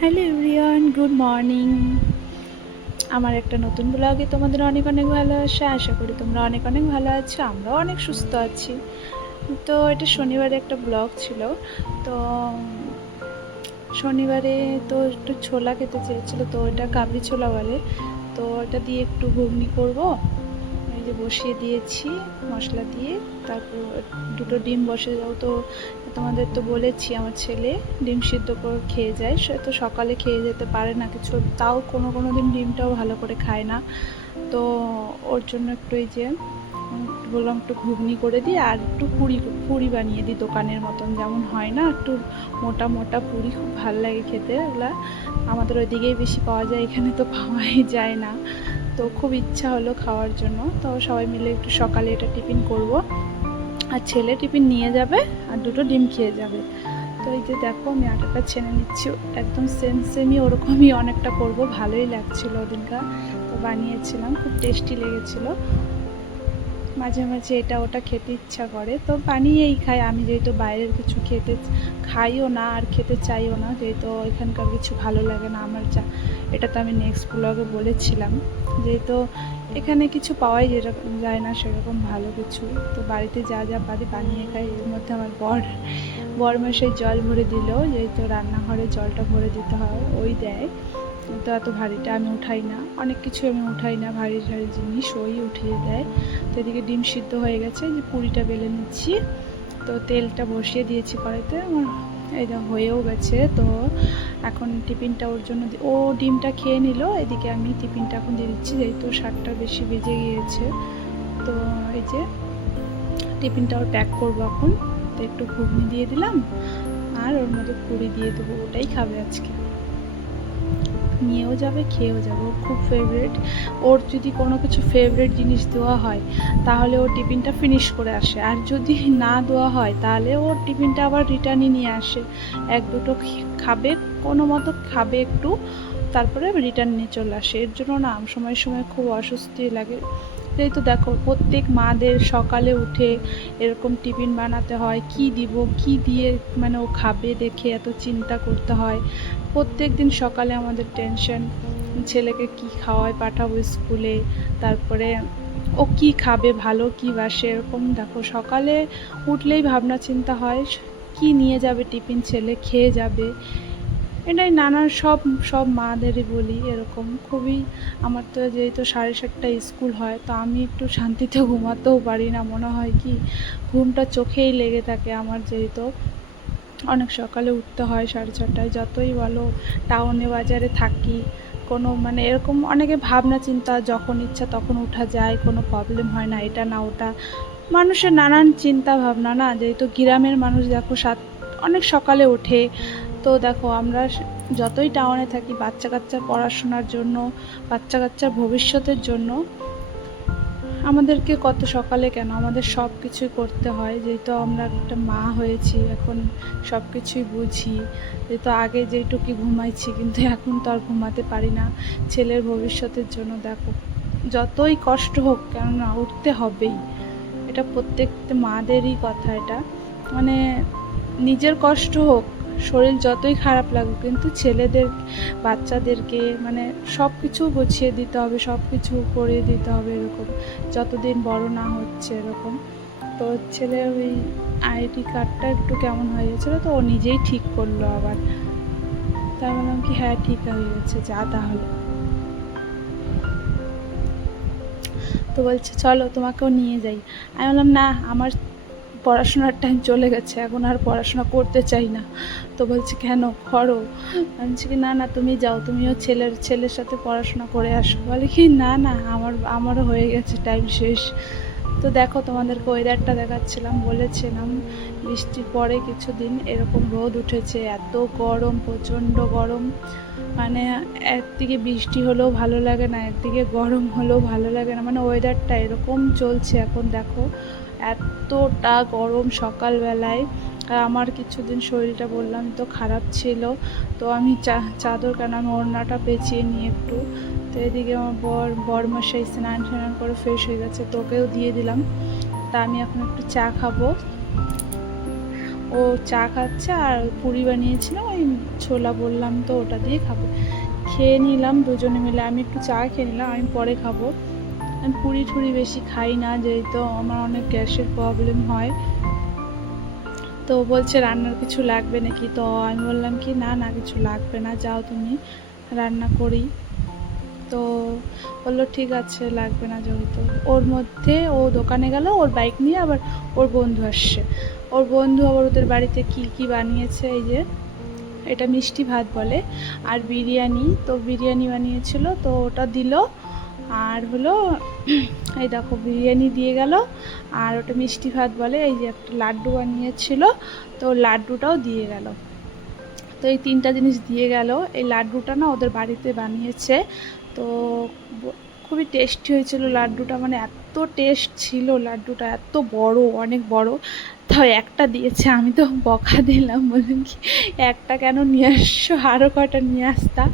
Hello everyone, good morning. আমার একটা নতুন ব্লগে তোমাদের অনেক অনেক ভালোবাসা। আশা করি তোমরা অনেক অনেক ভালো আছো, আমরাও অনেক সুস্থ আছি। তো এটা শনিবারে একটা ব্লগ ছিল। তো শনিবারে তো একটু ছোলা খেতে চেয়েছিলো, তো এটা কাবলি ছোলা বলে। তো এটা দিয়ে একটু ঘুগনি করব। এই যে বসিয়ে দিয়েছি মশলা দিয়ে। তারপর দুটো ডিম বসে যাও। তো তোমাদের তো বলেছি আমার ছেলে ডিম সিদ্ধ করে খেয়ে যায়, সে তো সকালে খেয়ে যেতে পারে না কিছু, তাও কোনো কোনো দিন ডিমটাও ভালো করে খায় না। তো ওর জন্য একটু এই যে বললাম একটু ঘুগনি করে দিই, আর একটু পুরি পুরি বানিয়ে দিই দোকানের মতন যেমন হয় না, একটু মোটা মোটা পুরি, খুব ভালো লাগে খেতে ওগুলা। আমাদের ওইদিকেই বেশি পাওয়া যায়, এখানে তো পাওয়াই যায় না। তো খুব ইচ্ছা হলো খাওয়ার জন্য, তো সবাই মিলে একটু সকালে এটা টিফিন করব। আর ছেলে টিফিন নিয়ে যাবে আর দুটো ডিম খেয়ে যাবে। তো এই যে দেখো আমি আটাটা ছেনে নিচ্ছি, একদম সেমই ওরকমই অনেকটা করব। ভালোই লাগছিলো ওদিনকার, তো বানিয়েছিলাম, খুব টেস্টি লেগেছিলো। মাঝে মাঝে এটা ওটা খেতে ইচ্ছা করে, তো বানিয়েই খাই। আমি যেহেতু বাইরের কিছু খেতে খাইও না আর খেতে চাইও না, যেহেতু এখানকার কিছু ভালো লাগে না আমার, যা এটা তো আমি নেক্সট ব্লগে বলেছিলাম, যেহেতু এখানে কিছু পাওয়াই যেরকম যায় না সেরকম ভালো কিছু। তো বাড়িতে যা যা পারি বানিয়ে খাই। এর মধ্যে আমার বরমশাই জল ভরে দিলেও, যেহেতু রান্নাঘরে জলটা ভরে দিতে হয়, ওই দেয়। তো এত ভারীটা আমি উঠাই না, অনেক কিছু আমি উঠাই না, ভারী ভারী জিনিস ওই উঠিয়ে দেয়। তো এদিকে ডিম সিদ্ধ হয়ে গেছে, যে পুরিটা বেলে নিচ্ছি। তো তেলটা বসিয়ে দিয়েছি কড়াইতে, আমার এই হয়েও গেছে। তো এখন টিফিনটা ওর জন্য ও ডিমটা খেয়ে নিল, এদিকে আমি টিফিনটা এখন দিয়ে দিচ্ছি, যেহেতু 7টা বেশি বেজে গিয়েছে। তো এই যে টিফিনটা ওর প্যাক করবো এখন। তো একটু ঘুগনি দিয়ে দিলাম আর ওর মধ্যে পুরি দিয়ে দেবো, ওটাই খাবে আজকে, নিয়েও যাবে খেয়েও যাবে। ওর খুব ফেভারিট। ওর যদি কোনো কিছু ফেভারিট জিনিস দেওয়া হয় তাহলে ওর টিফিনটা ফিনিশ করে আসে, আর যদি না দেওয়া হয় তাহলে ওর টিফিনটা আবার রিটার্নই নিয়ে আসে। এক দুটো খাবে, কোনো মতো খাবে একটু, তারপরে রিটার্ন নিয়ে চলে আসে। এর জন্য না সময় সময় খুব অস্বস্তি লাগে। যেহেতু দেখো প্রত্যেক মাদের সকালে উঠে এরকম টিফিন বানাতে হয়, কি দিব কি দিয়ে মানে ও খাবে দেখে এত চিন্তা করতে হয়। প্রত্যেক দিন সকালে আমাদের টেনশন, ছেলেকে কি খাওয়ায় পাঠাবো স্কুলে, তারপরে ও কি খাবে, ভালো কি বাসে, এরকম দেখো সকালে উঠলেই ভাবনা চিন্তা হয় কি নিয়ে যাবে টিফিন, ছেলে খেয়ে যাবে। এটাই নানান সব সব মাদেরই বলি এরকম খুবই। আমার তো যেহেতু 7:30টায় স্কুল হয়, তো আমি একটু শান্তিতে ঘুমাতেও পারি না, মনে হয় কি ঘুমটা চোখেই লেগে থাকে আমার, যেহেতু অনেক সকালে উঠতে হয় 4:30টায়। যতই বলো টাউনে বাজারে থাকি, কোনো মানে এরকম অনেকে ভাবনা চিন্তা যখন ইচ্ছা তখন উঠা যায়, কোনো প্রবলেম হয় না, এটা না ওটা, মানুষের নানান চিন্তা ভাবনা না। যেহেতু গ্রামের মানুষ দেখো অনেক সকালে ওঠে। তো দেখো আমরা যতই টাউনে থাকি, বাচ্চা কাচ্চার পড়াশোনার জন্য, বাচ্চা কাচ্চার ভবিষ্যতের জন্য আমাদেরকে কত সকালে কেন আমাদের সব কিছুই করতে হয়। যেহেতু আমরা একটা মা হয়েছি এখন সব কিছুই বুঝি। যেহেতু আগে যেটুকু ঘুমাইছি, কিন্তু এখন তো আর ঘুমাতে পারি না ছেলের ভবিষ্যতের জন্য। দেখো যতই কষ্ট হোক কেননা উঠতে হবেই, এটা প্রত্যেকটা মাদেরই কথা। এটা মানে নিজের কষ্ট হোক, শরীর যতই খারাপ লাগুক, কিন্তু ছেলেদের বাচ্চাদেরকে মানে সব কিছু গুছিয়ে দিতে হবে, সব কিছু করে দিতে হবে এরকম, যতদিন বড় না হচ্ছে এরকম। তো ছেলের ওই আইডি কার্ডটা একটু কেমন হয়ে গেছিলো, তো ও নিজেই ঠিক করলো আবার। তাই বললাম কি হ্যাঁ ঠিক হয়ে গেছে, যা তাহলে। তো বলছে চলো তোমাকেও নিয়ে যাই। আমি বললাম না, আমার পড়াশোনার টাইম চলে গেছে, এখন আর পড়াশোনা করতে চাই না। তো বলছে কেন, করো। আমি বলছি কি না না তুমি যাও, তুমিও ছেলের সাথে পড়াশোনা করে আসো। বলে কি না না আমারও হয়ে গেছে, টাইম শেষ। তো দেখো তোমাদেরকে ওয়েদারটা দেখাচ্ছিলাম, বলেছিলাম বৃষ্টির পরে কিছুদিন এরকম রোদ উঠেছে, এত গরম, প্রচণ্ড গরম। মানে একদিকে বৃষ্টি হলেও ভালো লাগে না, একদিকে গরম হলেও ভালো লাগে না, মানে ওয়েদারটা এরকম চলছে এখন। দেখো এতটা গরম সকালবেলায়। আর আমার কিছুদিন শরীরটা বললাম তো খারাপ ছিল, তো আমি চাদর কেন আমি ওড়নাটা পেঁচিয়ে নিই একটু। তো এদিকে আমার বরমশাই স্নান করে ফ্রেশ হয়ে গেছে, তোকেও দিয়ে দিলাম। তা আমি এখন একটু চা খাবো। ও চা খাচ্ছে আর পুরি বানিয়েছিলাম, ওই ছোলা বললাম তো ওটা দিয়ে খাবো। খেয়ে নিলাম দুজনে মিলে, আমি একটু চা খেয়ে নিলাম, আমি পরে খাবো। আমি পুরি ঠুরি বেশি খাই না, যেহেতু আমার অনেক গ্যাসের প্রবলেম হয়। তো বলছে রান্নার কিছু লাগবে নাকি, তো আমি বললাম কি না না কিছু লাগবে না, যাও তুমি রান্না করি। তো বললো ঠিক আছে লাগবে না যেহেতু। ওর মধ্যে ও দোকানে গেল, ওর বাইক নিয়ে, আবার ওর বন্ধু আসছে। ওর বন্ধু আবার ওদের বাড়িতে কি কি বানিয়েছে, এই যে এটা মিষ্টি ভাত বলে, আর বিরিয়ানি, তো বিরিয়ানি বানিয়েছিল তো ওটা দিল। আর হলো এই দেখো বিরিয়ানি দিয়ে গেল, আর ওটা মিষ্টি ভাত বলে, এই যে একটা লাড্ডু বানিয়েছিল, তো লাড্ডুটাও দিয়ে গেল। তো এই 3টা জিনিস দিয়ে গেল। এই লাড্ডুটা না ওদের বাড়িতে বানিয়েছে, তো খুবই টেস্টি হয়েছিল লাড্ডুটা, মানে এত টেস্ট ছিল লাড্ডুটা, এত বড়, অনেক বড়। তাও একটা দিয়েছে, আমি তো বকা দিলাম, বললাম কি একটা কেন নিয়ে আসছো, আরও কটা নিয়ে আসতাম।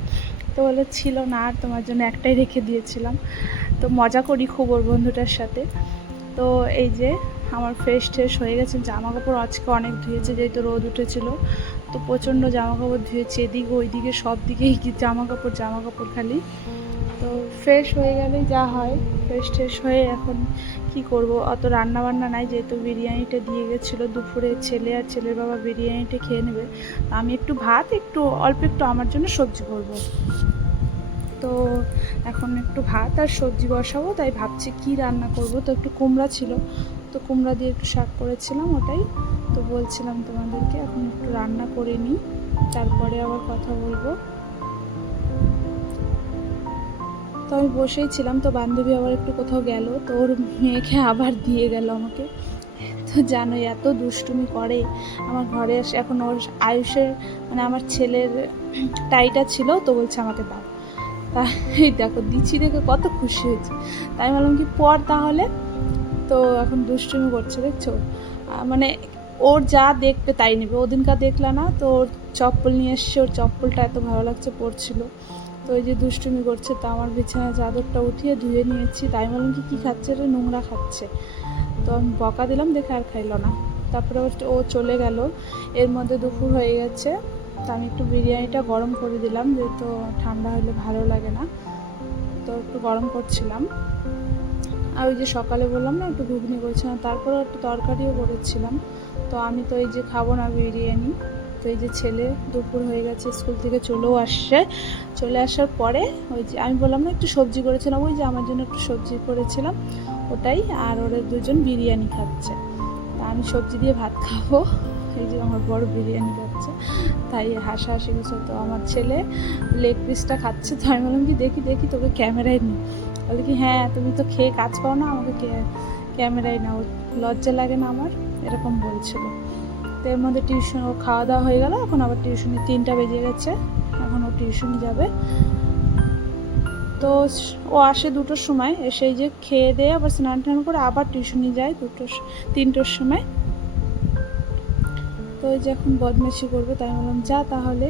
তো বলে ছিল না, আর তোমার জন্য একটাই রেখে দিয়েছিলাম। তো মজা করি খুব ওর বন্ধুটার সাথে। তো এই যে আমার ফ্রেশ ট্রেশ হয়ে গেছে, জামা কাপড় আজকে অনেক ধুয়েছে, যেহেতু রোদ উঠেছিল, তো প্রচণ্ড জামা কাপড় ধুয়েছে, এদিকে ওইদিকে সব দিকেই জামা কাপড় খালি। তো ফ্রেশ হয়ে গেলেই যা হয়, ফ্রেশ ট্রেশ হয়ে এখন কি করব, অত রান্না বান্না নাই, যেহেতু বিরিয়ানিটা দিয়ে গেছিলো দুপুরে, ছেলে আর ছেলের বাবা বিরিয়ানিটা খেয়ে নেবে। আমি একটু ভাত, একটু অল্প একটু আমার জন্য সবজি করব। তো এখন একটু ভাত আর সবজি বসাবো, তাই ভাবছি কি রান্না করব। তো একটু কুমড়া ছিল, তো কুমড়া দিয়ে একটু শাক করেছিলাম, ওটাই তো বলছিলাম তোমাদেরকে। এখন একটু রান্না করে নিই, তারপরে আবার কথা বলবো। তো আমি বসেই ছিলাম, তো বান্ধবী আবার একটু কোথাও গেল, তো ওর মেয়েকে আবার দিয়ে গেল আমাকে। তো জানোই এত দুষ্টুমি করে আমার ঘরে এসে। এখন ওর আয়ুষের মানে আমার ছেলের টাইটা ছিল, তো বলছে আমাকে দাও। তা এই দেখো দিচ্ছি দেখে কত খুশি হয়েছে, তাই বললাম কি পর তাহলে। তো এখন দুষ্টুমি করছে দেখছো, মানে ওর যা দেখবে তাই নেবে। ওদিনকার দেখলা না, তো ওর চপ্পল নিয়ে এসছে, ওর চপ্পলটা এত ভালো লাগছে পরছিল, তো ওই যে দুষ্টুমি করছে। তো আমার বিছানায় চাদরটা উঠিয়ে ধুয়ে নিয়েছি, তাই বললাম কি কী খাচ্ছে, এটা নোংরা খাচ্ছে। তো আমি বকা দিলাম দেখে আর খাইলো না। তারপরে ও চলে গেল, এর মধ্যে দুপুর হয়ে গেছে। তো আমি একটু বিরিয়ানিটা গরম করে দিলাম, যেহেতু ঠান্ডা হলে ভালো লাগে না, তো একটু গরম করছিলাম। আর ওই যে সকালে বললাম না একটু ঘুগনি করেছিলাম, তারপরে একটু তরকারিও করেছিলাম। তো আমি তো এই যে খাবো না বিরিয়ানি। তো এই যে ছেলে দুপুর হয়ে গেছে, স্কুল থেকে চলেও আসছে, চলে আসার পরে ওই যে আমি বললাম না একটু সবজি করেছিলাম, ওই যে আমার জন্য একটু সবজি করেছিলাম ওটাই, আর ওরা দুজন বিরিয়ানি খাচ্ছে। তা আমি সবজি দিয়ে ভাত খাবো, এই যে আমার বড় বিরিয়ানি খাচ্ছে, তাই হাসাহাসি করছে। তো আমার ছেলে লেগ পিসটা খাচ্ছে, তো আমি বললাম কি দেখি দেখি তোকে ক্যামেরায় নিই। বলে কি হ্যাঁ তুমি তো খেয়ে কাজ পাও না, আমাকে ক্যামেরায় নাও, লজ্জা লাগে না আমার, এরকম বলছিল। তো এর মধ্যে টিউশন, ও খাওয়া দাওয়া হয়ে গেল, এখন আবার টিউশনি 3টা বেজে গেছে, এখন ও টিউশনি যাবে। তো ও আসে 2টোর সময়, এসে যে খেয়ে দিয়ে আবার স্নান টান করে আবার টিউশনি যায় 3টোর সময়। তো ওই যে এখন বদমাইশি করবে, তাই বললাম যা তাহলে।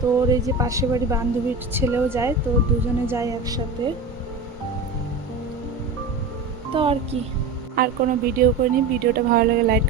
তো ওর এই যে পাশের বাড়ি বান্ধবীর ছেলেও যায়, তো দুজনে যায় একসাথে। তো আর কি, আর কোনো ভিডিও করিনি। ভিডিওটা ভালো লাগে লাইক